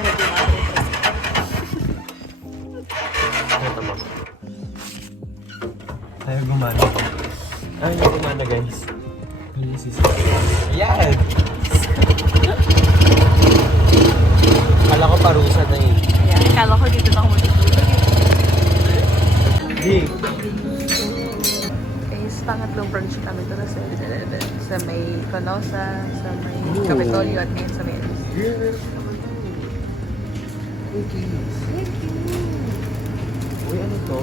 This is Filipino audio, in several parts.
Masarap yung mga Ito ba? Ayaw gumana. Ayaw gumana guys. Ayan! Kala ko parusa na yun. Ayan, kala ko dito na ako matutulog. Di! Guys, pangatlong brunch kami ito sa 7-Eleven. Sa may Canosa, sa may Capitolio at ngayon sa may Ellis. Cookies. Uy, ano to?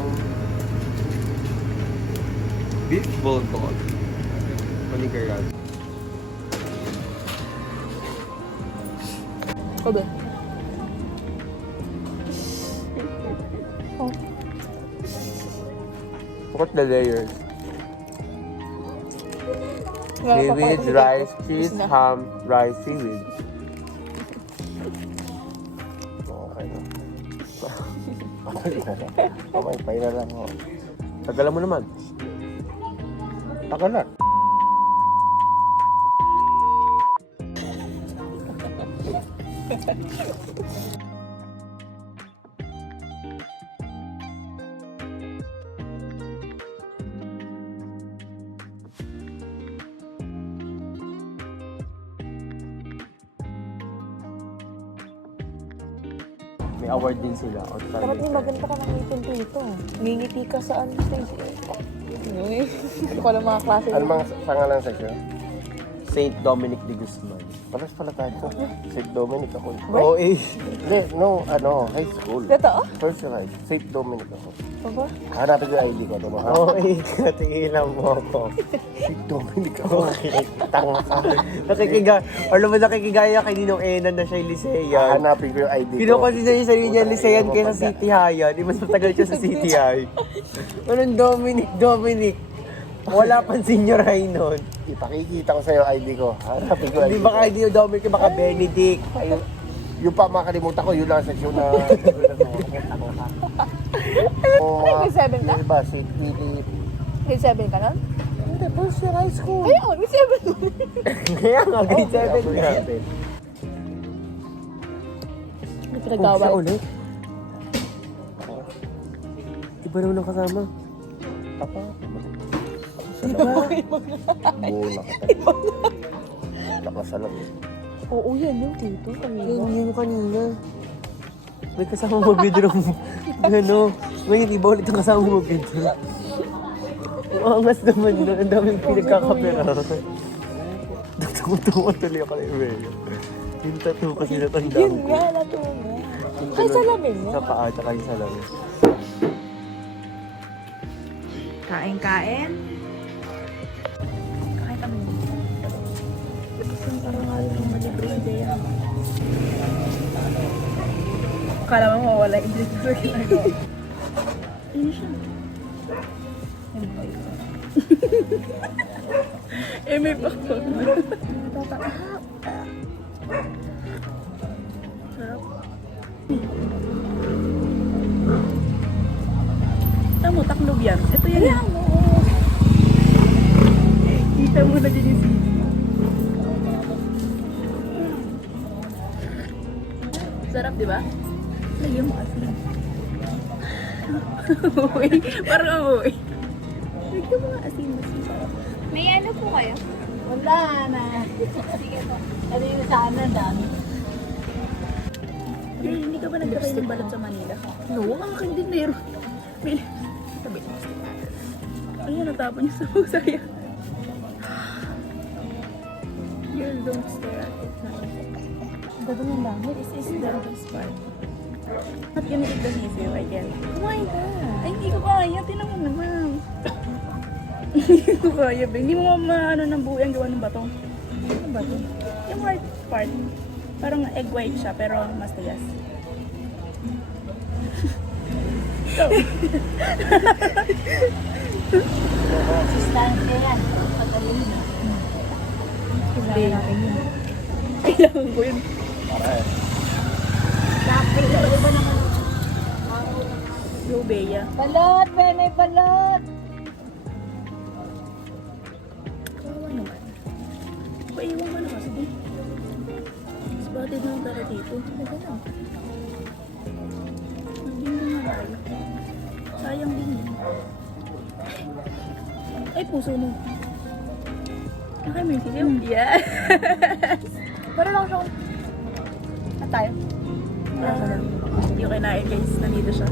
Beef bulldog. Manigaran. Kobe. Look at the layers. Seaweed, rice, cheese, ham, rice, seaweed. Okay na. Okay, paila lang ako. Tagalan mo naman. Tagalan. May award din sila. Dapat may maganda ka ng ngipin dito. Ngingiti ka sa ano stage. Hindi ko alam mga klase. Ano mga pangalan sa siya? Saint Dominic de Guzman. Paras pala tayo. St. Dominic ako. Oo eh. Hindi, no, high school. Totoo? First year high, St. Dominic ako. Baba? Hanapin ko yung ID ko. Ano ba? Oo eh. Katingilan mo ako. St. Dominic ako. Tanga ka. Alam mo nakikigaya kay Ninong Enan na siya yung Liseyan. Hanapin ko yung ID ko. Kinukonsider niya sarili niya Liseyan kaysa City High. Di mas matagal siya sa City High. Anong Dominic? Wala pang senior high nun. Ipakikita ko sa'yo ID ko. Hanapin ko yung ID Hindi baka hindi yung Dominic, baka Benedict. Ayun. Yung pa makalimutan ko, yun lang sa show na... Grade 7 ka? Yung iba, St. Philip. Grade 7 ka nun? Hindi, first year high school. Ayun, grade 7. Kaya nga, grade 7 grade na. seven. May pinagkawal. ulit. Iba naman ang kasama. Papa. Diba? Bola ka talaga. Nakasalag. Oo, yan yung tito. Kanina. Yan yung kanina. May kasama mo bidro mo. Ano? Ngayon, iba ulit ang kasama mo bidro. Ang angas naman yun. Ang daming pinagkakapera. Tuwa tuloy ako kay Rhea. Yung tattoo kasi natanda Yun ko. nga, lato nga. Ay, salamin nga. Sa paa, tsaka yung salamin. Kain. Kain kami. Parang nga yung malibre si Dea. Kala mo mawala yung drink sa ginagawa. Ini siya. May pa. Sarap. Tamo, taklob yan. Ito yan. Yan mo. Kita mo na dyan yung sisi. Sarap, di ba? Lagyan mo asin. Uy, parang uy. Lagyan mo asin, mas masarap. May ano po kayo? Wala na. Sige po. Ano yung sana dami? Hindi ka ba nagkakay ng balot sa Manila? No, akin din meron. Sabi. Ayun, natapon niya sa musaya. Girl, don't stare at it. Gagawin yung langit. This is the best part. Not gonna eat the sisi, I guess. Kumain ka. Ay, hindi ko kaya. Tinan mo naman. Hindi ko kaya. Hindi mo maano ng buhay ang gawa ng bato. Ano ba ito? Yung hard part. Parang egg white siya, pero mas tigas. So. Sustansya yan. Pagaling na. Kailangan ko yun. Lapit na ba naman? Lobeya. Balot! Benay balot! Kawawa naman. Paiwan ka na kasi. Mas Kapatid mo tara dito. Teka lang. Hindi mo nga tayo. Sayang din yun. Ay, puso mo. Okay, may sisiw. Yes! Para lang siya. At tayo. Hindi ko kinain guys. Nandito siya.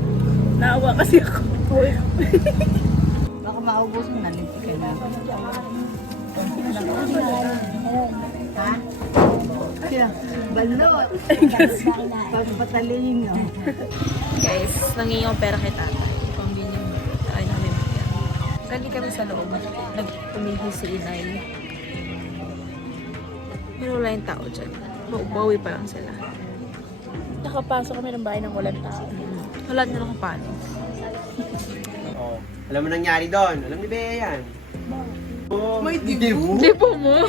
Naawa kasi ako. Baka maubos mo na linti ka na. Ha? Sila, balot. Pagpatalino. Guys, nangingin yung pera kay tata. Pambili mo. Ay, namin yan. Gali kami sa loob. Nag-umihi si inay. Pero wala yung tao dyan. Bawi pa lang sila. Nakapasok kami ng bahay ng walang tao. Wala na lang kung paano. Oh, alam mo nangyari doon? Alam ni Bea yan. Oh, May dibu. Lipo mo?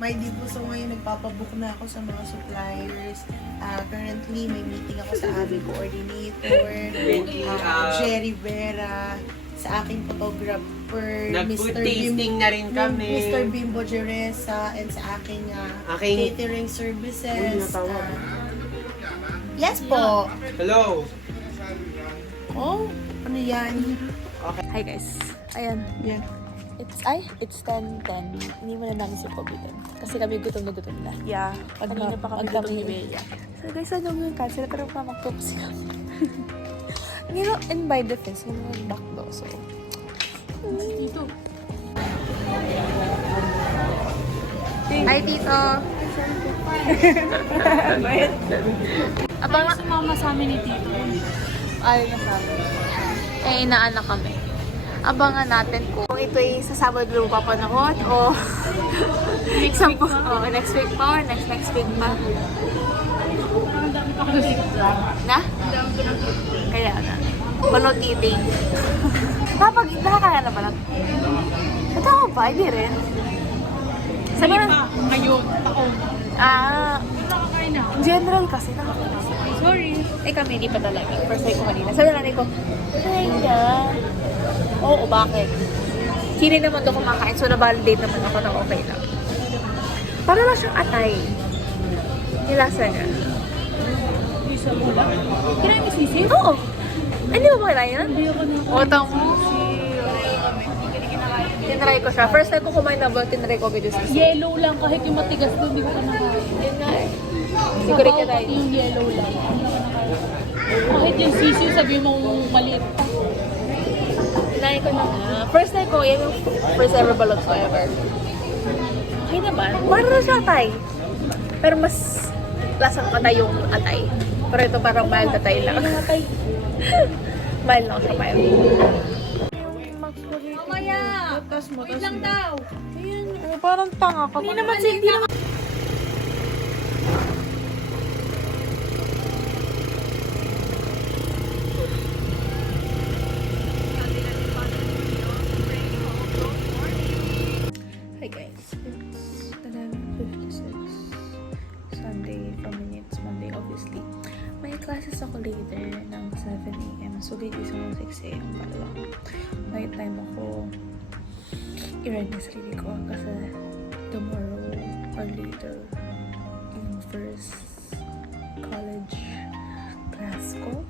May dibu. So ngayon nagpapabook na ako sa mga suppliers. Currently may meeting ako sa aming coordinator, Jerry Vera, sa aking photographer, Nag-food Mr. tasting na rin kami. Mr. Bimbo Jeresa, and sa aking catering services. Yes po. Hello. Oh, ano yan? Hi guys. Ayan. Yeah. It's 10:10. Hindi mo na namin si Kobitin. Kasi kami gutom na. Yeah. Kanina pa kami gutom ni Bea. So guys, ano yung cancel? Pero mamagpupsi kami. You know, and by the face, yun yung back do. So, dito. Hi, Tito. Abang sumama sa amin ni Tito. Ayaw niya sa amin. Eh, inaanak kami. Abangan natin kung ito'y sa Sabado papanahon o next week pa. Next week pa or next week pa. Na? Kaya na. Balot eating. Nakakaya na ba lang? Totoo ba? Hindi rin. Sabi na. Ngayon, taong. General kasi nakakaya. Sorry. Eh kami, hindi pa talaga. First time ko kanina. Sabi na nanay ko, kaya. Oo, bakit? Hindi naman doon kumakain, so na-validate naman ako na okay lang. Para lang siyang atay. Nilasa niya. Isa mo lang. Kinain mo sisi? Oo. Ay, hindi mo ba kailangan yan? Hindi ako na. Otang mo. Tinry ko siya. First time ko kumain na ba, tinry ko video sisi. Yellow lang, kahit yung matigas doon, hindi ko kinakain. Yun nga eh. Hindi ko rin Sabaw, kinain. pati yung yellow lang. Hindi ko kinakain. Kahit yung sisi, sabi mo maliit pa. Kinain ko na nga. First time ko, yan yung first ever balot ko ever. Okay naman. Parang na siya atay. Pero mas lasang atay yung atay. Pero ito parang mild atay lang. Atay. Mild lang siya, mild. Mamaya! Wait lang daw! Parang tanga ka. Hindi naman hindi naman. Hi guys, it's 11:56. Sunday from it's Monday obviously. May classes ako later ng 7 AM. So gigising ako 6 AM para lang. May time ako i-read na sarili ko kasi tomorrow or later yung first college class ko.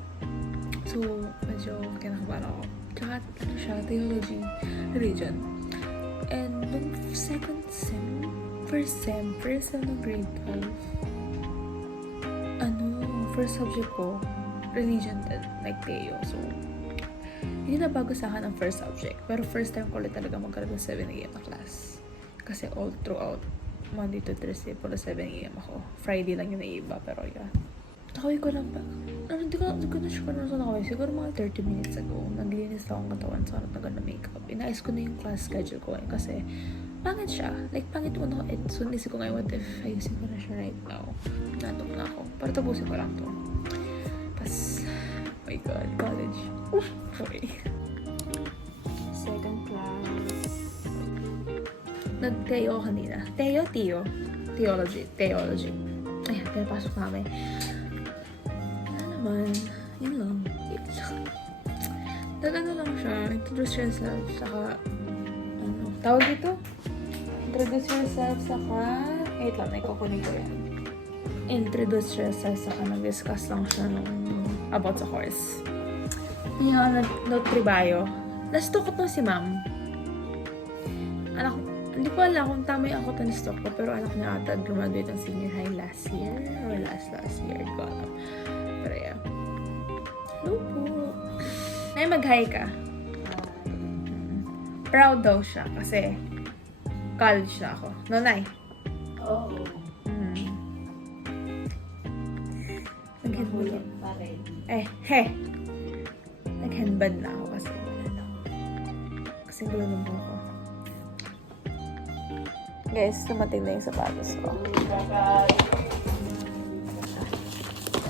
So medyo kinakabahan ako. Tsaka ano siya, theology, religion. And nung first sem ng grade 12, first subject ko, religion din, like Teo. So, hindi na bago sa akin ang first subject. Pero first time ko ulit talaga magkaroon ng 7 AM na class. Kasi all throughout, Monday to Thursday, puro 7 AM ako. Friday lang yung naiiba, pero yeah. Nakawin ko lang ba? Hindi ko na sure kung saan nakawin. Siguro mga 30 minutes ago, naglinis ako ng katawan sa harap na makeup. Inayos ko na yung class schedule ko kasi pangit siya. Like, pangit mo na. So, nisip ko ngayon, what if ayusin ko na siya right now? Nantok na ako. Para tapusin ko lang to. Pas, oh my God, college. Okay. Second class. Nag-Teo kanina. Teo? Theology. Ayan, pinapasok namin. Naman, yun lang. Ano lang siya, introduce yourself, saka, tawag dito? Introduce yourself, saka, wait lang, ikukunin ko yan. introduce siya sa saka nag-discuss lang siya about sa course. Yung Nutribayo. Nastock ko to si ma'am. Anak, hindi ko alam kung tama yung ako to na-stock ko, pero anak niya ata graduate ng senior high last year or last year. Hindi ko alam. Pero yeah. Hello po. Nay, mag-hi ka. Proud daw siya kasi college siya ako. No, Nay? Oo. Nag-headband ako. Nag-headband na ako kasi wala na ako. Kasi gulong mo ako. Guys, tumating na yung sapatos ko.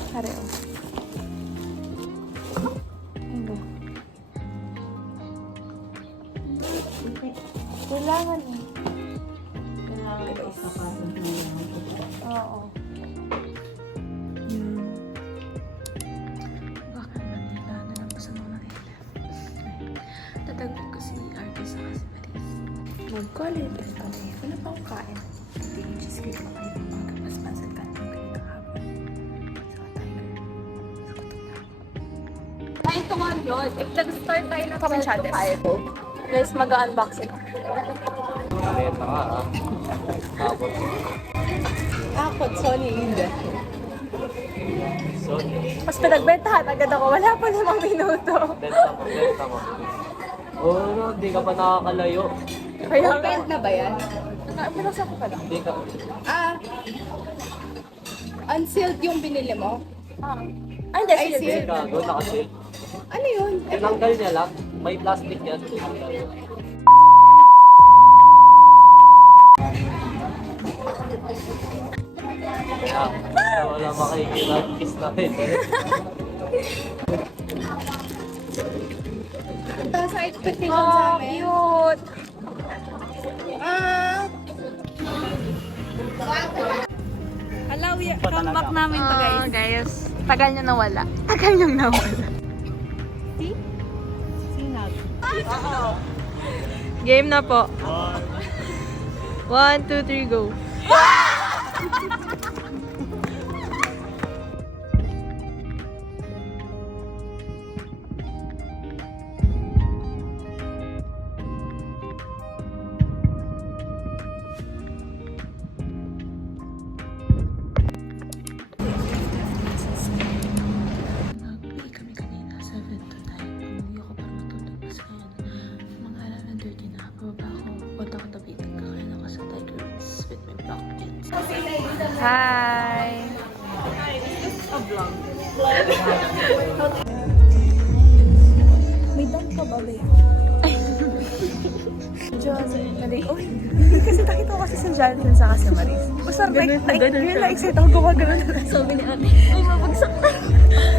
Pare, oh. Ano? Kailangan eh. Kailangan ko sapatos na lang. Oo. Bakit Manila? Nalampasan mo lang nila. Tatagpid ko si Artis sa si Maris. Mag-college kami. Wala pa akong kain. Hindi yung cheesecake pa kayo ng mga kapaspansan ka ng ganito hapon. Sa tiger. Sa kutok na. Ay, ito nga yun. If nag-start tayo ng Comment channel. Guys, mag-unboxing. Maleta ka, ha? Tapos, Akot, Sony hindi. so, Mas pinagbentahan agad ako. Wala pa namang minuto. benta mo. Oo, no, di ka pa nakakalayo. Kaya Opened na ba yan? Pinaksa ko pa lang. Di ka. Unsealed yung binili mo? Ay, hindi. Ay, Sige. Di ka, go, nakasil. Ano yun? Tinanggal niya lang. May plastic yan. Kaya, wala makikita. Kiss na rin. Sa expectation sa amin. Cute! Hello, comeback namin to guys. Guys, tagal nyo nawala. Tagal nyo nawala. Game na po. 1, 2, 3, go. Nag-uwi kami kanina, 7 to 9. Umuwi ako para matulog. Kasi ngayon, mga 11:30 na. Bababa ako. Punta ko tabitan. Kakain ako sa Tiger Woods with my blockmates. Hi! May dam ka ba, babe? Uy, kasi nakita ko kasi si Jonathan sa kasi Maris. Basta na-excite ako gumagano na. Sabi ni ate, ay mabagsak na.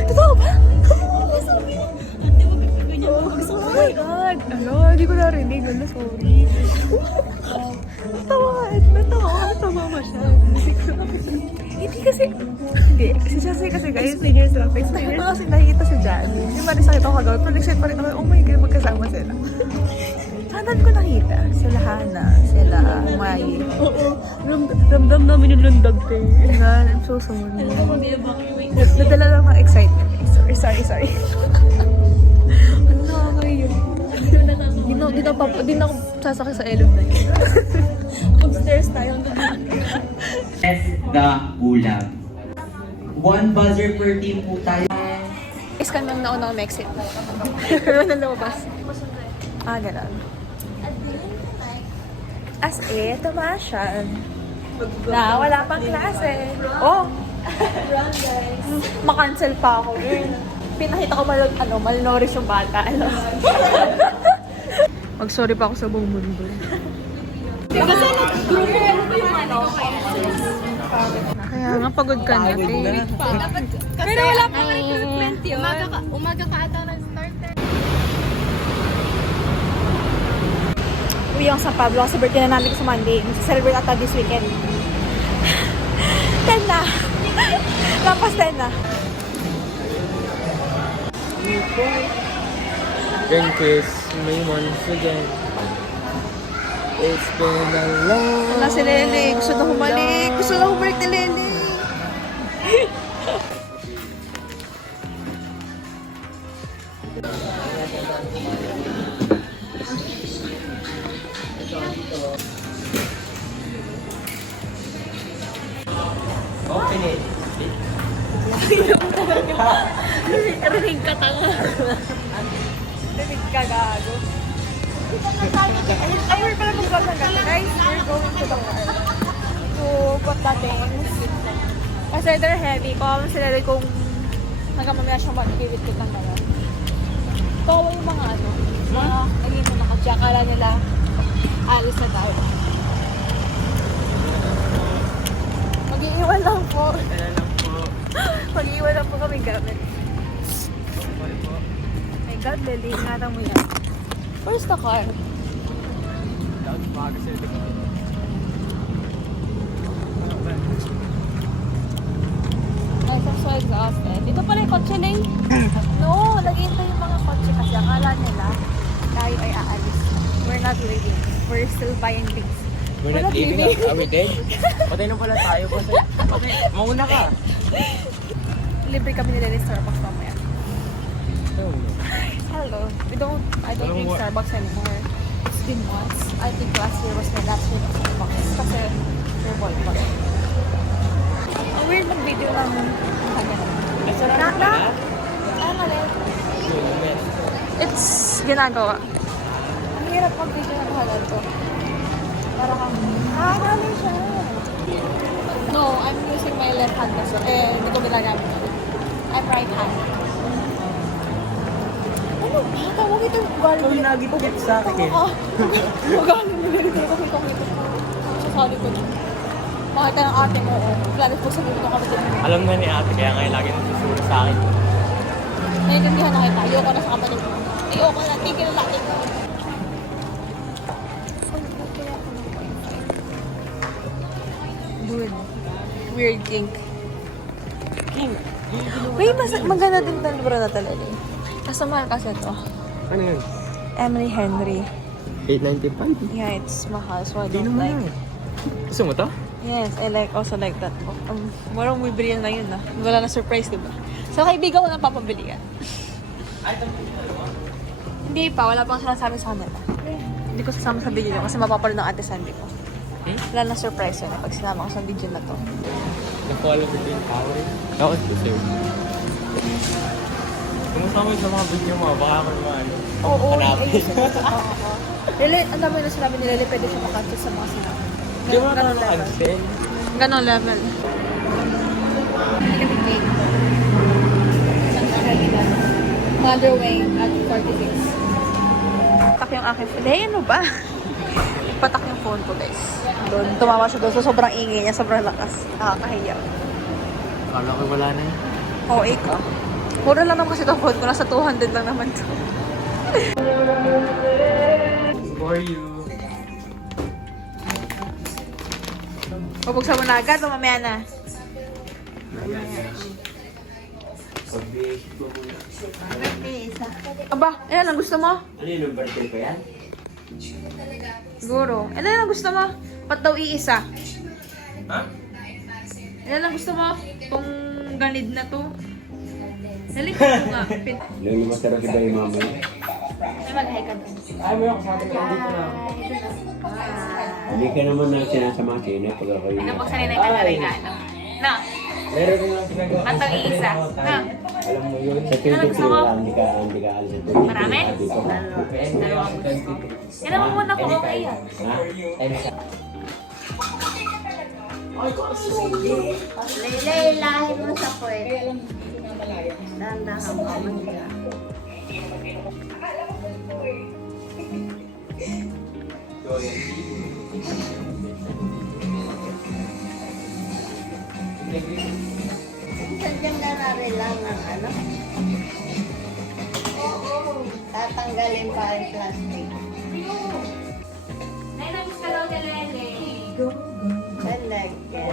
Totoo ba? Sabi, ate mabagsak niya. Oh my God! Ano? Hindi ko narinig. Ano? Sorry. Natawa siya. Hindi kasi, si Chelsea kasi guys, seniors lang. Explainers ko kasi nakikita si Jan. Yung Maris nakita ko kagawin. Pero excited pa rin ako, oh my God, magkasama sila. Saan ko nakita? Sila Hana, sila Mai. Oo. Ramdam namin yung lundag ko. I'm so sorry. Nadala lang ng excitement. Sorry. Ano kayo? Di na ako sasakay sa elon na yun. Upstairs tayo. The Gulag. One buzzer per team po tayo. Iskan lang naunang exit. Pero nalabas. Ganun. As in, tumasyan. Na, wala pang klase. Oh! Run, guys. Makancel pa ako. Pinakita ko malnourished yung bata. Mag-sorry pa ako sa buong mundo. Kasi nag-group pa yung ano. Kaya nga, pagod ka na. Dapat, pero wala pang recruitment yun. Umaga ka ata nag-starter. Uwi ako sa Pablo kasi birthday na namin sa Monday. Mag-celebrate ata this weekend. 10 na. Lampas 10 na. Then kiss me once again. It's been a long Wala si Lele. Gusto na humalik. Gusto na humalik ni Lele. Open it. Rinig ka tanga. Rinig ka gago. Ayun pala magpapaganda. Guys, we're going to the car to put the things. Kasi they're heavy. Kung sila kung hanggang mamaya siyang mag-gilid-gilid lang naman. Kawa yung mga ano, mga ayun na nakadya. Akala nila alis na tayo. Mag-iiwan lang po. Mag-iiwan lang po kami gamit. My God, Lily, ingatan mo yan. Where's the car? Guys, I'm so exhausted. Dito pala yung kotse, Lay. No, naghihintay yung mga kotse kasi akala nila tayo ay aalis. We're not leaving. We're still buying things. We're not leaving. Are we dead? Patay na pala tayo kasi. Patay. Mauna ka. Libre kami nila ng Starbucks mamaya. Hello. I don't drink Starbucks anymore. It's been months. I think last year was my last year of Starbucks. Kasi your boyfriend. Ang weird mag-video ng Nakla? Ano mali? It's ginagawa. Ang hirap mag-video ng halal to. Para kang, mali siya. No, I'm using my left hand kasi. Hindi ko ginagamit. I'm right hand. Ano? Tawag ito yung ugali. Ikaw nagigit sa akin. Ugali mo nilito kasi itong ito. Sasali ko na. Makita ng ate mo. Lalo po sa dito kami din. Alam na ni ate, kaya ngayon lagi nang susunod sa akin. Naiintindihan na kita. Ayoko na sa kapatid mo. Ayoko na. Tigil na natin. Good. Weird kink. Kink. Wait, maganda din ng libro na talaga. Kaso mahal kasi ito. Ano yun? Emily Henry. 895? Yeah, it's mahal. So I don't like it. Gusto mo to? Yes, I also like that book. Marang bibili na yun ah. Wala na surprise, diba? So kaibigan ko na papabili yan. Hindi pa, wala pang sinasabi sa kanila. Hindi ko sasama sa video nyo kasi mapapalo ng ate Sandy ko. Wala na surprise yun pag sinama ko sa video na to. Na-follow ko din power. Ako ito, sir. Kumusta mo sa mga video mo, baka ako naman. Oo, hanapin. Lili, ang dami na sinabi ni Lili, pwede siya makancel sa mga sinabi. Di mo na cancel. Ganon level. Mother Way at 46. Patak yung aking phone. Ano ba? Patak yung phone ko, guys. Doon, tumawa siya doon. So, sobrang ingay niya, sobrang lakas. Nakakahiya. Kala ko wala na yun. Oo, ka. Mura lang naman kasi itong phone ko. Nasa 200 lang naman to. For you. Pabuksan mo na agad o mamaya na? Aba, ilan ang gusto mo? Ano yun, birthday ko yan? Siguro. Ilan ang gusto mo? Ba't daw iisa? Ha? Ilan ang gusto mo? Itong ganid na to? Nalipat ko nga. Lalo masarap si Bay Mama. Ay, mag-hi ka doon. Ay, mo ako sa atin. Hindi ka naman na sinasama sino pag ako yun. Napagsanay ka na rin na, ano? Na, Meron ko nga ginagawa. ba't daw iisa? Na, Alam mo yun. Sa 23 wala, hindi ka alis. marami? Yan naman muna ko, okay yan. Ha? Lailahin mo sa puwet. Dandahan mo maniga. Sadyang nararilang ng ano? Tatanggalin pa yung plastic. Nay, namiss ka daw ni Lele. Talaga.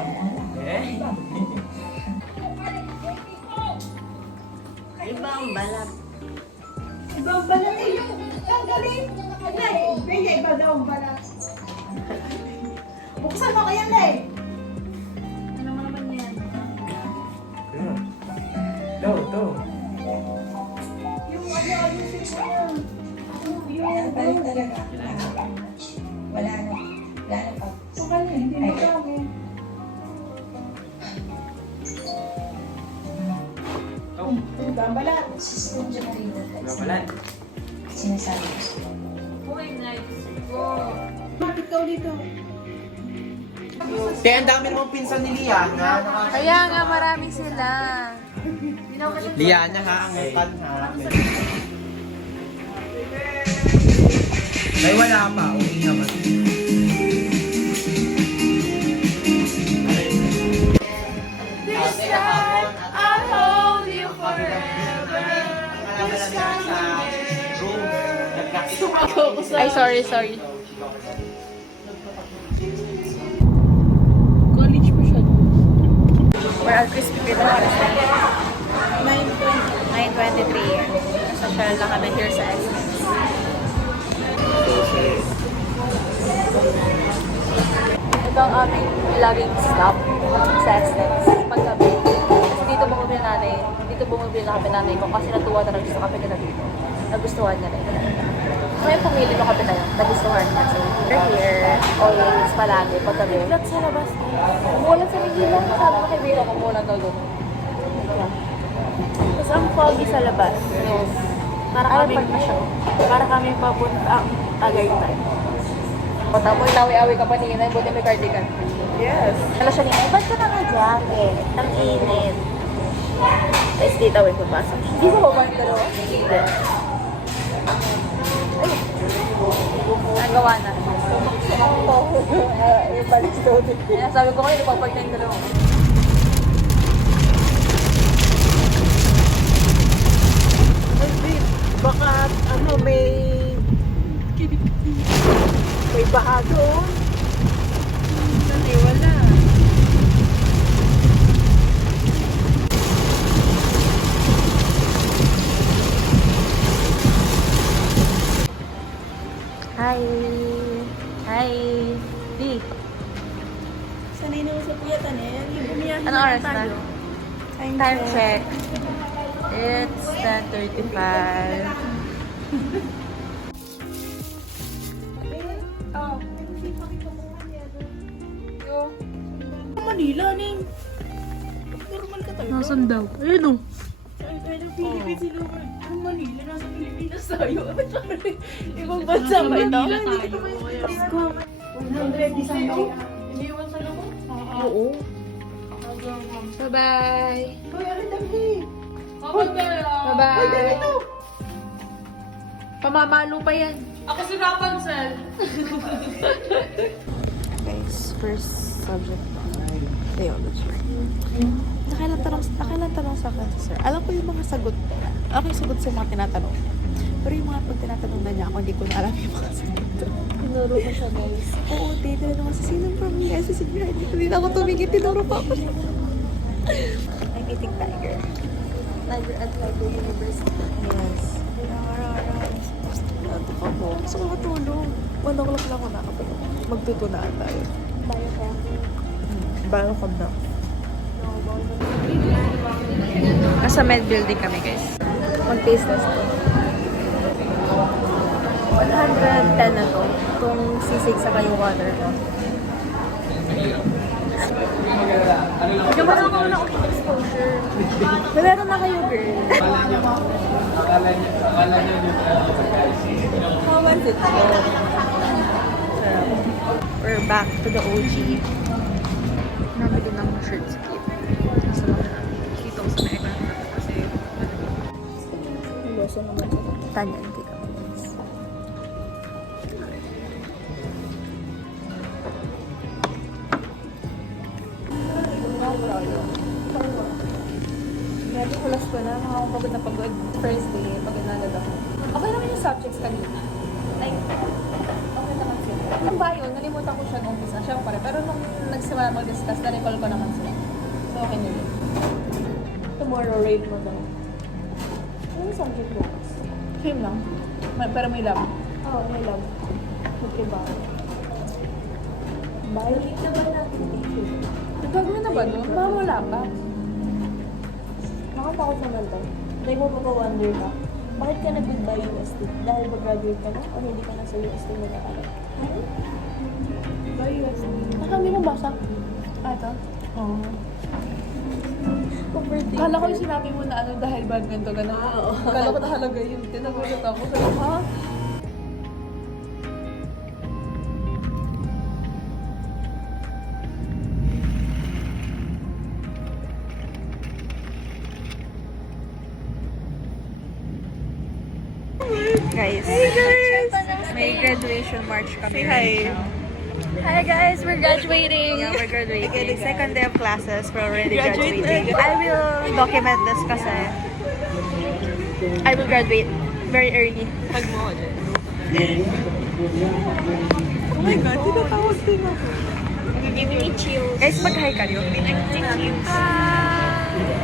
Iba ang balat. Iba ang balat eh. Tanggalin. Kaya iba daw ang balat. Buksan mo kaya na eh. Ano mo naman yan? To. Yung ano siya. Yung talaga. Wala na. Wala na pa. Hindi mo kami. Iba ang balat. Babalan. Bakit ka dito? Kaya ang dami namang pinsan ni Liana. Kaya nga maraming sila. Liana ha, ang pan ha. Ay wala pa, okay naman. Ay, sorry. College pa siya. We're at Crispy Kreme. 9:23. Sa Shell lang kami here sa Essence. Ito ang aming laging stop sa Essence. Paggabi. Kasi dito bumibili nanay. Dito bumibili na kami nanay ko kasi natuwa na gusto kami na dito. Nagustuhan niya rin. Kaya pumili ko kami na yun. Nagustuhan niya. So, we're here. Always, palagi. Paggabi. Umulat sa labas. Umulat sa Manila. Sabi ko kaibigan ko, umulat daw doon. Tapos ang foggy sa labas. Para kami papunta ang Tagaytay. O tamoy, lawi-awi ka pa ni Inay, buti may cardigan. Yes. Alam siya ni Inay, ba't ka naka-jacket? Ang init. Tapos dito, wait, pagpasok. Hindi ko ba yung dalawa? Hindi. Ay! Nagawa na. Ibalik sa ulit. Sabi ko kayo, napapag na yung dalawa. Ay, babe, baka may baha doon. Hindi, wala. Hi! Hi! Di! Sanay naman sa kuya Tanel. Anong oras na? Time check. It's 10:35. Manila, Ning. Normal ka tayo. Nasaan daw? Ayun o. Ay, ng Philippines sila. Ang Manila, nasa Pilipinas tayo. Ibang bansa ba ito? Manila tayo. Let's go. 100 design. Iniwan sa loob? Oo. Bye-bye! Hoy, ano dami? Bye-bye. Hoy, dami to. Pamamalo pa yan. Ako si Rapunzel. Guys, first subject. Biology. Nakailan tanong sa akin si sir. Alam ko yung mga sagot. Alam ko yung sagot sa mga tinatanong. Pero yung mga pag tinatanong na niya ako, hindi ko na alam yung mga sagot. Tinuro ko siya, guys. Oo, tinuro naman sa sinong from US. Hindi na ako tumigil. Tinuro pa ako siya. I'm eating tiger. Tiger at Tiger University. Yes. Nato ka mo. Gusto ko matulog. 1 o'clock lang ako nakapagod. Magtutunaan tayo. Biocom na. Nasa med building kami, guys. Mag-taste test ko. 110 na to. Kung sisig sa kayo water ko. Diba na ako na exposure? Meron na kayo, girl. How was it? We're back to the OG. Nabili ng shirt skip. Sa mga dito sa Mega. Kasi loso naman siya. Tanyan dito. Medyo kulas ko na. Nakakapagod na pagod. First day, pagod na agad ako. Okay naman yung subjects kanina. Like, okay naman sila. Yung bio, nalimutan ko siya nung umpisa. Siyempre, pero nung nagsimula mag-discuss, na-recall ko naman sila. So, okay na yun. Tomorrow, rate mo daw. Ano subject bukas? Same lang. Pero may lab. Oo, may lab. Mag-iba. Bio? Rate na ba natin dito? Nagagawin na ba doon? Baka wala pa. Nakatakot naman to. Dahil mo wonder ka, bakit ka nag-goodbye UST? Dahil mag-graduate ka na o hindi ka na sa UST mo na kaya? Goodbye UST. Kami nang basa. Ah, ito? Oo. Kala ko yung sinabi mo na ano dahil bad ganito, gano'n. Kala ko nahalaga yun. Tinagulat ako. Sabi ko, ha? Guys, may graduation march kami right now. Hi guys, we're graduating. Yeah, we're graduating. Okay, the second day of classes, we're already graduating. I will document this kasi I will graduate very early. Pag mo Oh my God, tinatawag din ako. Give me chills. Guys, mag-hi kayo.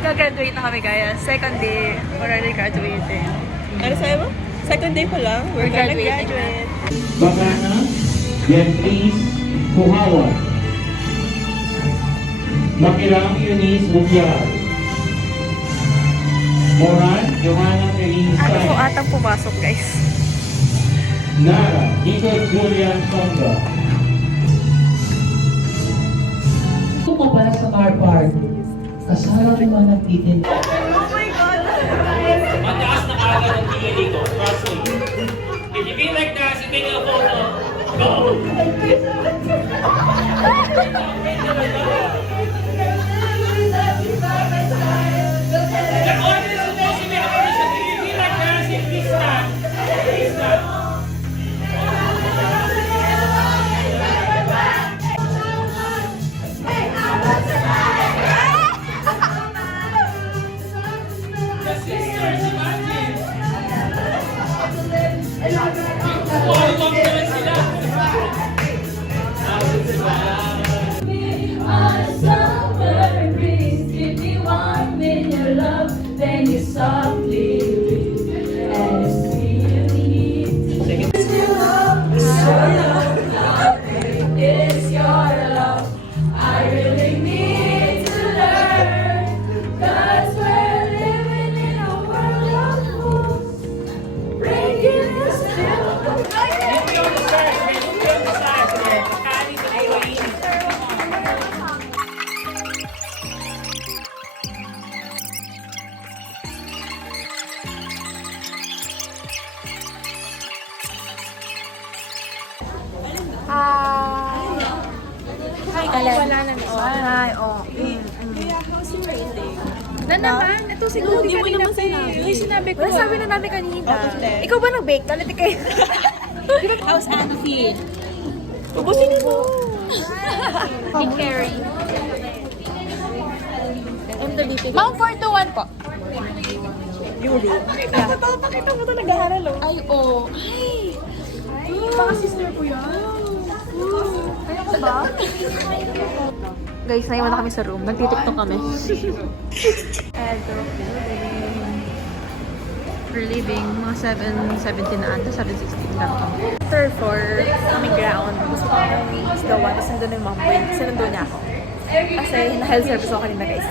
Gagraduate na kami, guys. Second day, we're already graduating. Ano sabi mo? Second day pa lang, we're gonna graduate. Bacana, Beatriz Puhawa. Makilang Eunice Bugyar. Moran, Johanna Perin Ano po Sainz. atang pumasok, guys? Nara, Nicole Julian Songa. Kung ka pala sa car park, kasama mo man ang titin. Mataas na kagad ang tingin dito. Trust me. If you feel like that, you take a photo. Go! The order is supposed to be audition. If you feel like dancing, please stand. Please stand. The sisters, imagine. Volleyball naman sila. Na naman, ito siguro hindi mo naman sinabi. Yung sinabi ko. Wala sabi na namin kanina. Ikaw ba nag-bake? Kalati kayo. How's Anthony? Ubusin mo. Big Carrie. Mount 421 po. Yuri. Yeah. Pakita mo ito nag-aaral, oh. Ay, oh. Ay. Baka sister ko yan. Kaya ko ba? Guys, naiwan na kami sa room. Nagtitiktok kami. We're leaving mga 7:17 na ata, 7:16 lang kami. After 4, kami ground. Gusto ko kami isdawan, tapos nandun yung mom point. Sinundo niya ako. Kasi na-health service ako kanina, guys.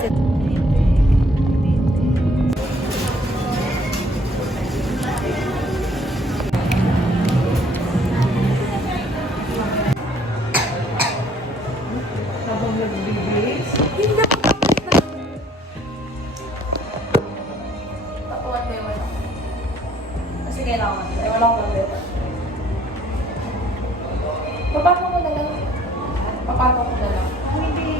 Sige lang. Wala akong mabit. Papasok ko na lang. Papasok ko na lang. Hindi.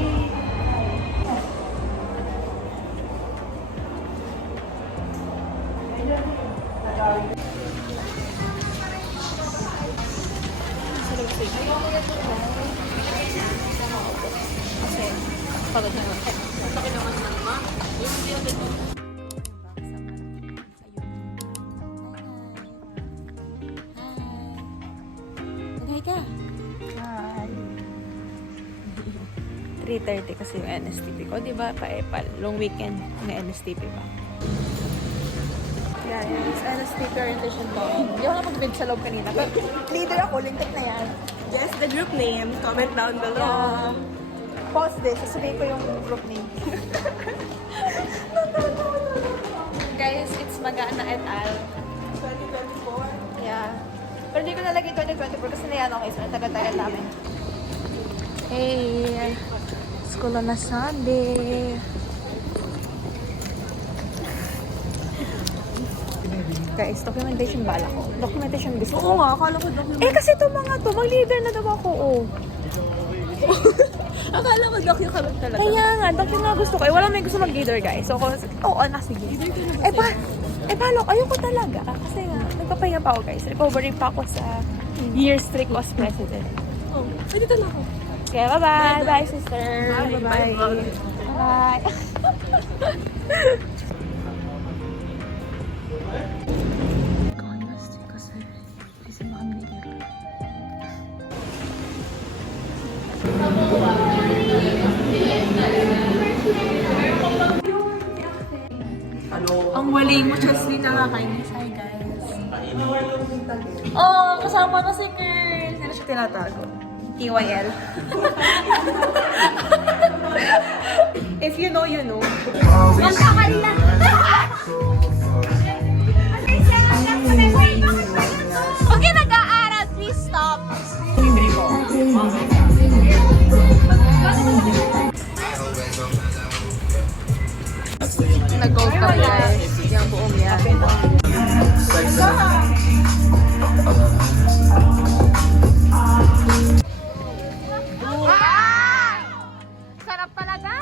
Kasi pagod na lang. Bakit naman naman? Hi ka. Hi. 3:30 kasi yung NSTP ko. Di ba? Pa-epal. Long weekend. May NSTP pa. Yeah, it's NSTP orientation ko. Hindi ako nakapag-bid sa loob kanina. But leader ako. Lintik na yan. Guess the group name. Comment down below. Yeah. Pause this. Sasabihin ko yung group name. Guys, it's Magana et al. 2024. Yeah. Pero hindi ko nalagay 2024 kasi nayan ako is tagal-tagal namin. Hey! School on a Sunday. Guys, documentation bala ko. Documentation gusto ko. Oo nga, akala ko document. Eh, kasi itong mga to, mag-leader na daw ako, oh. Akala ko document talaga. Kaya nga, docu nga gusto ko. Eh, wala may gusto mag-leader, guys. So, ako, sige. Palo, ayoko talaga. Kasi nga, nagpapahinga pa ako, guys. Recovery pa ako sa year streak as president. Oh, pwede ka na ako. Okay, bye-bye. Bye, sister. Bye-bye. Bye. Ang wali mo, Chesley, nakakainis. Hi, guys. Oh, kasama ko si Kers. Sino siya tinatago? TYL. If you know, you know. Okay, nag-aaral. Please stop. Nag-gold pa, guys. Yung buong yan. Sarap talaga.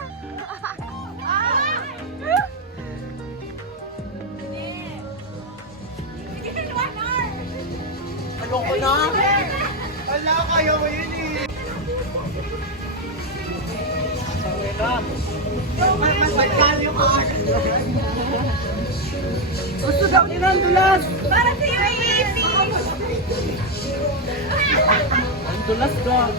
Ayoko na. Wala, kaya mo yun eh. Gusto daw niya ng dulas. Para sa iyo, Amy. Ang dulas daw.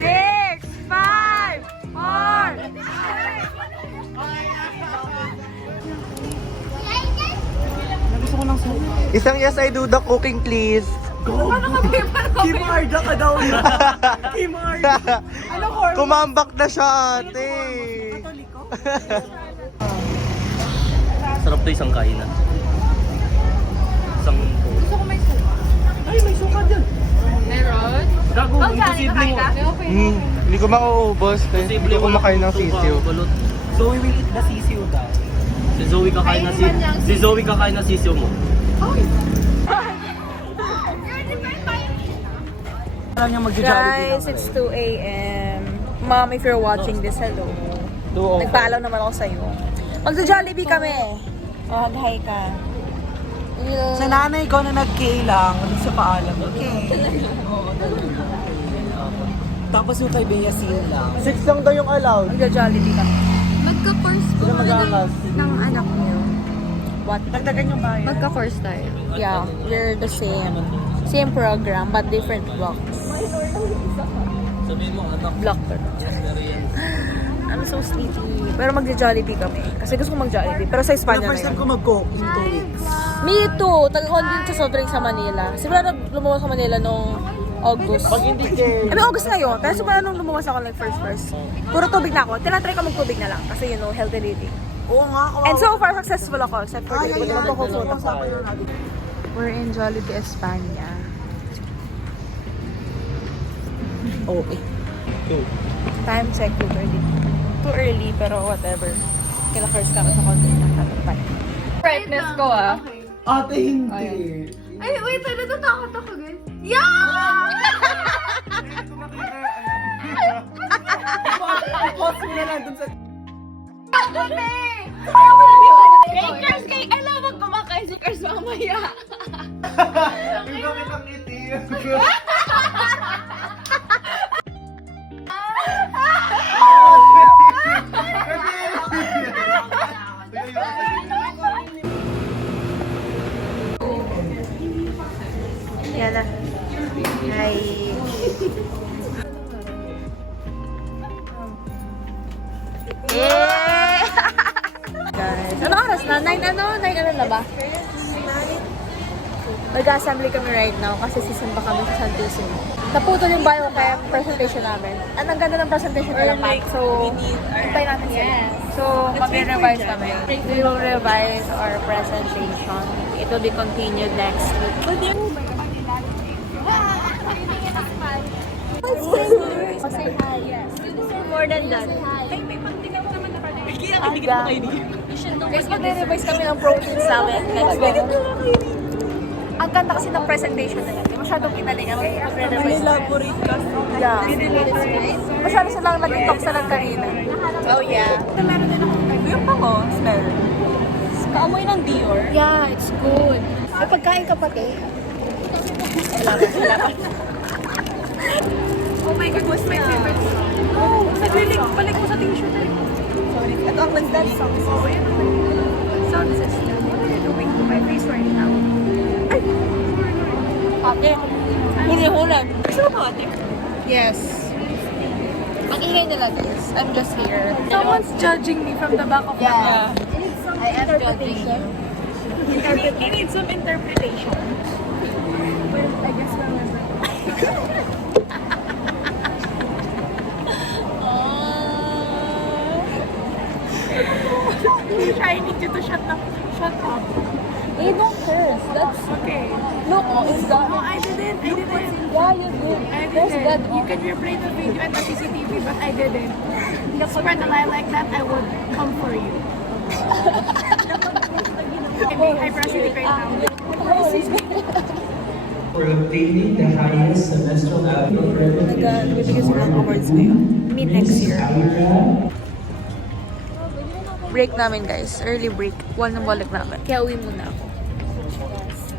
Six, five, four. Isang yes, I do the cooking, please. Kimarda ka daw yun. Kimarda. Kumambak na siya, ate. Sarap to isang kainan. Isang... Gusto ko may suka. Ay, may suka dyan. Meron? Gago, Oh, Johnny, imposible makain ka? Okay. Hindi ko mauubos. Hindi ko kumakain ng sisiw. So we will eat the sisiw daw. Si Zoe kakain na si Zoe kakain na sisiw mo. Guys, it's 2 a.m. Mom, if you're watching this, hello. Nagpalaw naman ako sa'yo. Magsa-Jollibee kami. Oh, hi ka. Sa nanay ko na nagkailang, hindi siya paalam. Okay. Tapos yung kay Beasin lang. 6 lang daw yung allowed. Magsa-Jollibee kami. Magka-course po ng anak niyo. What? Dagdagan yung bayan. Magka-course tayo. Yeah, we're the same. Same program, but different blocks. Sabihin mo anak. Block per. I'm so sleepy. Pero magja-Jollibee kami. Kasi gusto ko mag-Jollibee. Pero sa Espanya na First time yun. ko mag-cooking 2 weeks. Me too. Taga-content sa soft drink sa Manila. Simula na lumuwas sa Manila nung August. Pag hindi kayo. I mean, August ngayon. Pero simula nung lumuwas ako like first. Puro tubig na ako. Tinatry ko mag-tubig na lang. Kasi you know, healthy living. Oo nga. And so far, successful ako. Except for Ay, the ay. We're in Jollibee, Espanya. Oh, eh. Time check, 2:30. Too early, pero whatever. Kila-curse kami sa content ng Bye. Brightness ko ah. Ate, hindi. Ay, wait, natatakot ako guys. Yeah! Post mo na lang dun sa... Bakers, kay alam mo kumakain si Kers mamaya. Ikaw kitang ngiti. Yan na. Hi. Eh! Guys, ano oras na? 9 na ba? Nag-assembly kami right now kasi sisimba kami sa Santissimo. Naputol yung biochem presentation namin. Ang ganda ng presentation nila, Pat. So, hintay natin sila. So, mag-revise kami. We will revise our presentation. It will be continued next week. Say hi, yes. More than that. Ay, may pagtingin naman na pala. Aga. Guys, mag-revise kami ng proteins namin next week. Ang ganda kasi ng presentation nila. Hindi masyadong kinalingan. Kaya mag-revise. Elaborate kasi. Yeah. Masyado silang nag-talk sa lang kanina. Oh yeah. Meron din akong yung pango, smell. Kaamoy ng Dior. Yeah, it's good. May pagkain ka pati. Oh my God, what's my favorite song? Oh, naglilig. Balik mo sa t-shirt. Sorry. Ito ang nag-dance song. Oh, yun naman. Sound system. What are you doing to my face right now? Ay! Ate. Huli-huli. Gusto mo ba ate? Yes. Ang ingay nila guys. I'm just here. Someone's judging me from the back of the Yeah. I am judging you. I need some interpretation. Well, I guess we're I need you to shut up. Shut up. Hey, don't curse. That's Okay. look. It's done. No, I didn't. I didn't. Yeah, you did. I That's didn't. good. You can replay the video at the CCTV, but I didn't. If you spread a lie like that, I would come for you. I'm being hyperacid right now. For obtaining the highest semestral output Bibigyan sila ng awards ngayon. Meet next year. Break namin guys. Early break. Wala nang balik namin. Kaya uwi muna ako.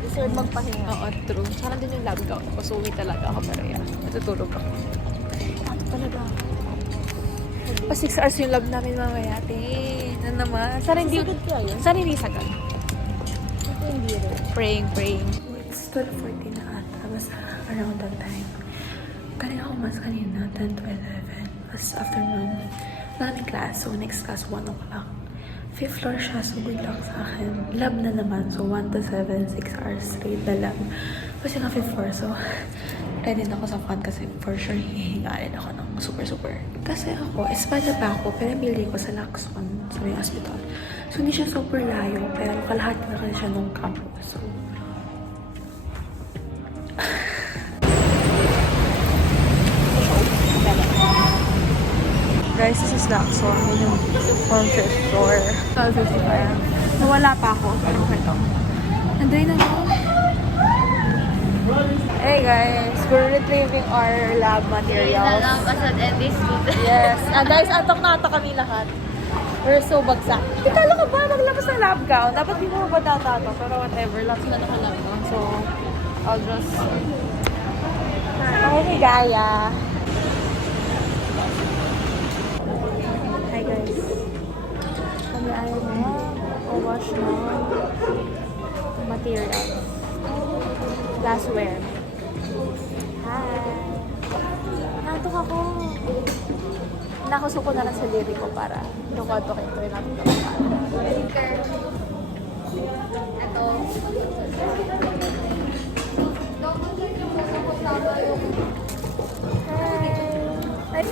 Deserve magpahinga. Oo, true. Sana din yung lab gown ko. So uwi talaga ako pero yeah. Matutulog ako. Talaga. Pa 6 hours yung lab namin mamaya. Ano naman? Sana hindi sagad. Hindi rin. Praying. It's 12:40 na ata. Basta around that time. Galing ako mas kanina, 10 to 11. Tapos afternoon, maraming class. So next class, 1 o'clock. 5th floor siya, so good luck sa akin. Lab na naman, so 1 to 7, 6 hours straight na lab. Kasi nga 5th floor, so ready na ako sa fun kasi for sure hihingalin ako ng super. Kasi ako, espada pa ako, pero building ko sa Lacson, sa may hospital. So hindi siya super layo, pero kalahati na kasi siya nung campus. So, guys, this is Lacson. Yun yung from 5th floor. 12:55. Nawala pa ako. Pero okay to. Nandoy na ako. Hey guys, we're retrieving our lab materials. Yes. Guys, antok na ata kami lahat. We're so bagsak. Kala ko ba maglabas ng lab gown? Dapat di mo ba data to? Pero whatever. Last na ako lab gown. So, I'll just... Okay, Gaya. Hi guys. Kami ay wash na materials. Glassware. Hi. Natok ako. Nakusuko na lang sa liri ko para lukoto kayo natin ito. Ito. Hi.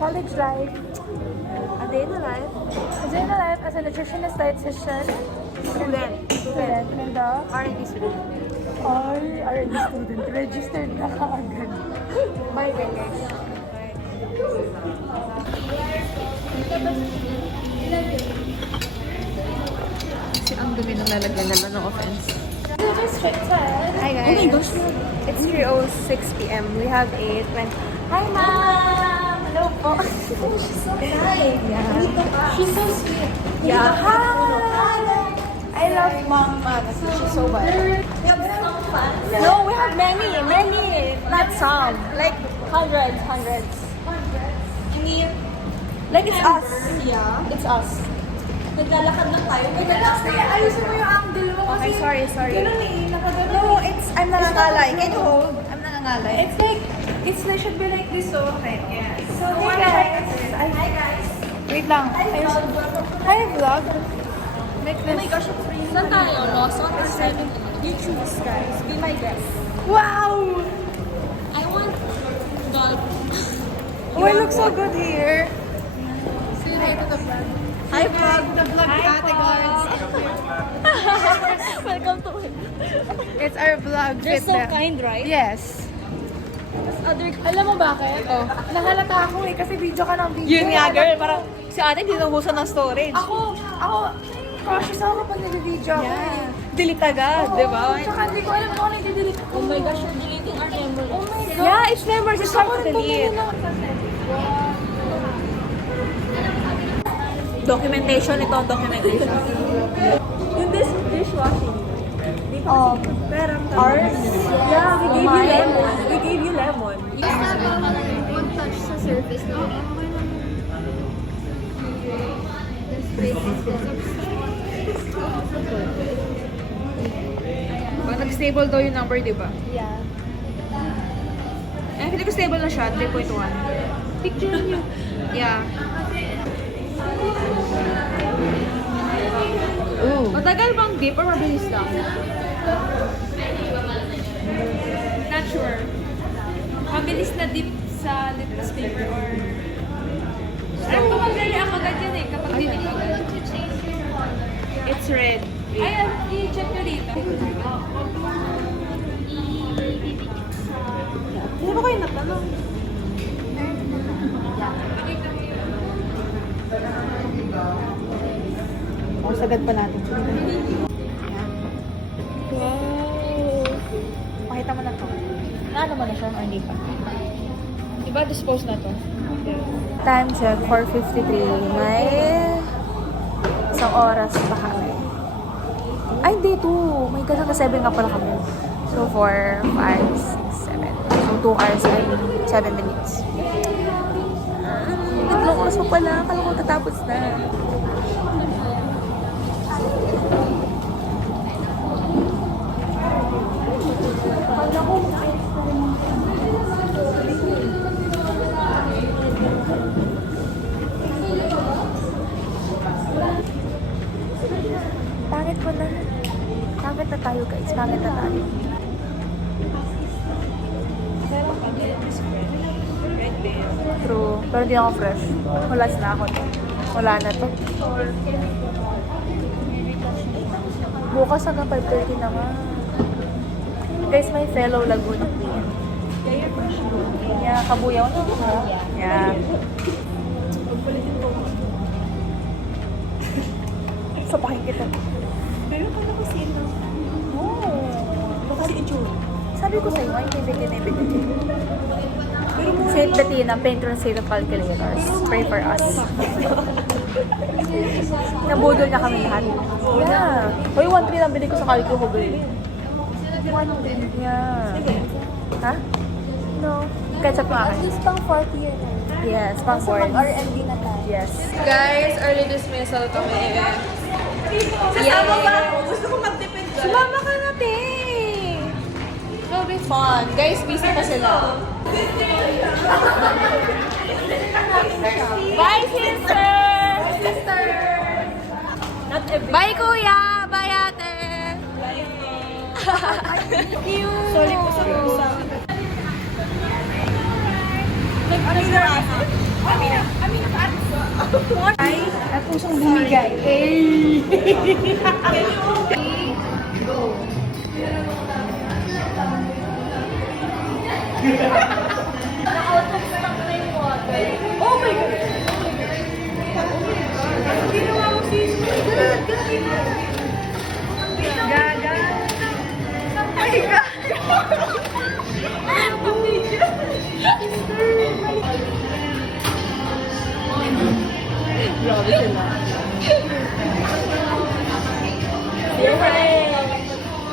College life. A day in the life. A day in the life as a nutritionist dietitian student. And the R&D student. R&D student. Registered na kaagad. Bye guys. Kasi ang dumi ng lalagyan nila, no offense. Hi guys. Oh my gosh. It's 3:06 p.m. We have 8:20. Hi ma'am! Hello po. She's so nice. Yeah. She's so sweet. Yeah. Hi! I love mom. She's so bad. We have some fun. No, we have many. Not some. Like hundreds. Like it's us. Yeah. It's us. Naglalakad lang tayo. Ayusin mo yung angle mo kasi. Okay, sorry. Ganun eh. Nakagano. No, I'm nangangalay. Can you hold? I'm nangangalay. It should be like this, so okay. Yeah. So, Hey guys. Hi guys. Wait lang. Hi vlog. Make this. Oh my gosh, it's free. Saan tayo? Lawson or 7? You choose, guys. Be my guest. Wow! I want dog. Oh, I look so good here. Say hi to the vlog. Hi vlog. The vlog, Ate Guards. Welcome to it. It's our vlog. They're with so them. kind, right? Yes. Alam mo bakit? Oh, nahalata ako eh kasi video ka ng video. Yun nga, girl. Parang si ate hindi nabusan ng storage. Ako, cautious ako kapag nag-video ako eh. Delete agad, di ba? Tsaka hindi ko alam kung ano yung delete ko. Oh my gosh, you're deleting our memories. Oh my God. Yeah, it's memories. It's hard to rin delete. Documentation ito, documentation. Yung dishwashing. Ours? Yeah, we gave you lemon. We gave you lemon. Touch sa surface na. Pag nag-stable daw yung number, di ba? Yeah. Eh, hindi ko stable na siya, 3.1. Picture niyo. Yeah. Ooh. Matagal bang dip or mabilis lang? Not sure. Mabilis na dip sa litmus paper or... Alam ko mag-react agad yan eh kapag dinip agad. It's red. Ayan, i-check nyo dito. Hindi ba kayo natanong? Oh, sagad pa natin. Wow. Pakita mo na to. Ano mo na siya or hindi pa? Diba dispose na to? Time check, 4:53. May isang oras pa kami. Ay, hindi, 2. May kasama 7 nga pala kami. So, 4, 5, 6, 7. So, 2 hours and 7 minutes. Tatlong oras pa pala. Kala ko tatapos na. Pangit ko na. Pangit na tayo, guys. Pangit na tayo. True. Pero di ako fresh. Hulas na ako. Wala na to. Bukas hanggang 5:30 naman. Guys, may fellow Laguna Queen. Yeah, kabuyaw na. Yeah. Sapakin kita. Pero pag ako sino? Oh. Baka si Itsura. Sabi ko sa'yo, ay nabigay. Saint Bettina, patron saint of calculators. Pray for us. Nabudol na kami lahat. Yeah. Uy, 1-3 lang bili ko sa calcu ko, girl. 1-3. Yeah. Ha? No. Catch up nga akin. At least pang 40 year na. Yes, pang So, board. mag-R&D na tayo. Yes. Guys, early dismissal kami. Sasama ba ako? Gusto ko mag-depend ka. Sumama ka na, te! It'll be fun. Guys, busy pa sila. Bye, sister! Sister! Bye, kuya! Bye, ate! Cute! Sorry po sa pusa. Amina ka ate. Ay, at pusong bumigay. Na-out of stock na yung water. Oh my God! Ginawa mo sis. Gaga. Oh my God! Grabe sila.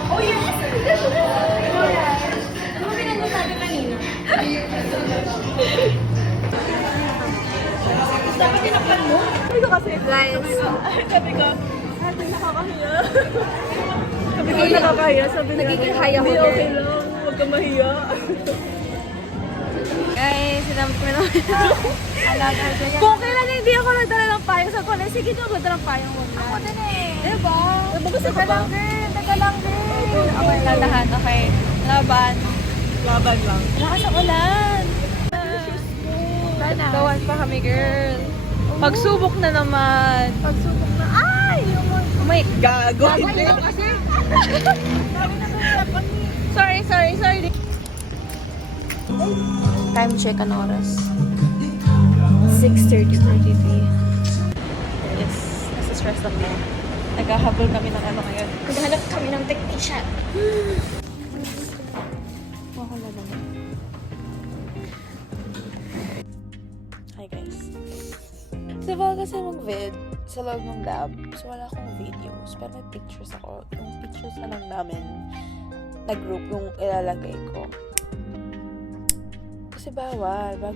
Oh yes! Ano mo pinag-usabi kanina? Dapat tinakpan mo? Sabi ko kasi, guys. Sabi ko, ate nakakahiya. Sabi ko nakakahiya. Sabi ko, nagiging haya ko din. Okay lang, huwag ka mahiya. Guys, sinamit ko na kung kailan hindi ako nagdala ng payong sa kunin, sige nyo magdala ng payong mo. Ako din eh. Diba? Taga lang girl. Taga lang girl. Okay, lalahan. Okay. Laban. Laban lang. Lakas ang ulan. Gawan pa kami, girl. Pagsubok na naman. Pagsubok na. Ay! my... Gago, hindi. Sorry. Time check, ano oras? 6:33. Yes, nasa stress lang na. Naghahabol kami ng ano ngayon. Naghanap kami ng technician. Wala naman. Hi guys. So, baka kasi mag-vid sa loob ng lab. So, wala akong videos. Pero may pictures ako. Yung pictures na lang namin na group yung ilalagay ko. Kasi bawal daw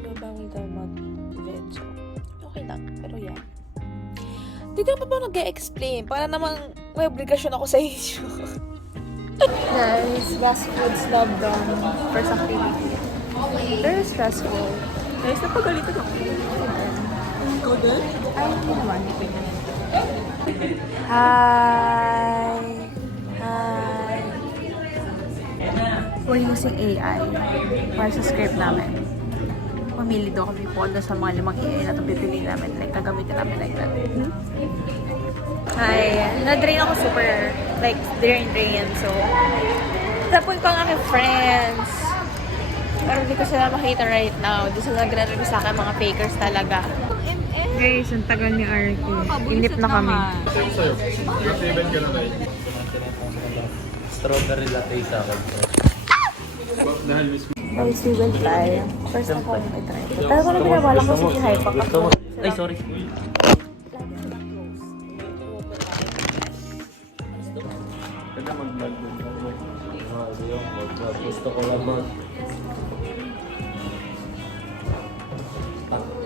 mag-vid. So, okay lang. Pero yeah. Hindi ka pa nag-e-explain. Para namang may obligasyon ako sa inyo. Guys, fast food snob down. First activity. Very stressful. Guys, napagalitan ako. Go good? Ay, hindi naman. Hi! We're using AI para sa script namin. Mamili daw kami po sa mga 5 AI na ito pipili namin. Like, gagamitin namin like that. Hi! Na-drain ako super. Like, drain. So, tapos ko ang aking friends. Pero hindi ko sila makita right now. Hindi sila nagre-review sa akin, mga fakers talaga. Guys, ang tagal ni Arky. Inip na kami. Strawberry latte sa akin. Guys, we will try. First ako yung i-try. Pero kung ano pinawala ko si Hype ako. Ay, sorry. Pwede mag-vlog mo. Gusto ko lang mag...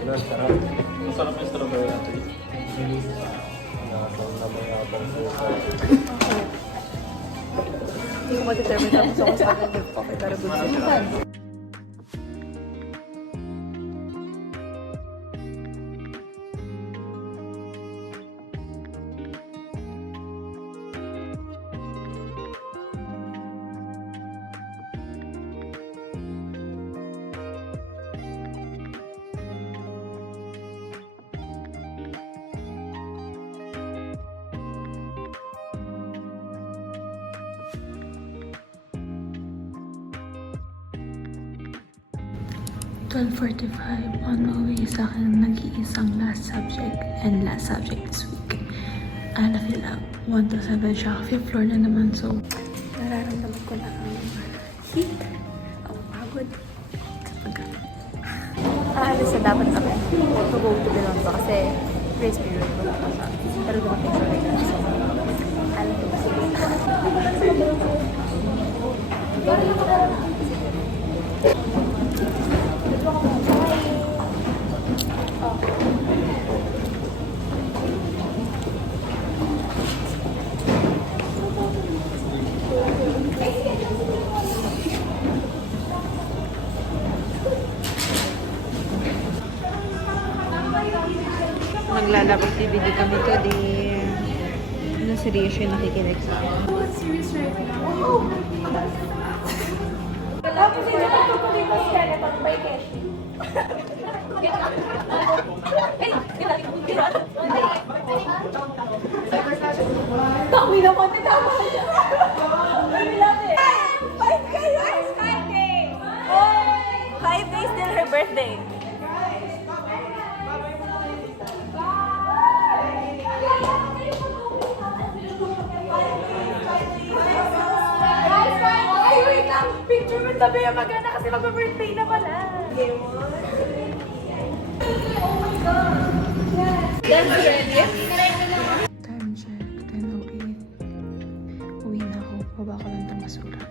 Sarap. Masarap yung strawberry latte. Namayabang po. Hindi ko ma-determine kung gusto ko sa akin yung coffee. Pero good siya. $12:45 on my way sa akin nag-iisang last subject and last subject this week. Ana fill up 1 to 7 siya. 5th floor na naman, so nararamdaman ko na ang heat, ang pagod kapag alis na dapat kami to go to Binondo kasi grace period ko na sa pero dumating sa regular, so alam ko ba sige maglalabag DVD kami today. Ano seryoso yung nakikinig sa akin? What series right now? Tapos hindi ko ito dito siya na pag-bike Tami na konti, tama siya. Dami natin. 5 kayo! 5 days! 5 days till her birthday. Ay, wait lang! Picture mo tabi yung maganda kasi mag-birthday na pala. Oh my God! Dance ready? Time check, 10:08. Uwi na ako. Baba ko lang ng basura.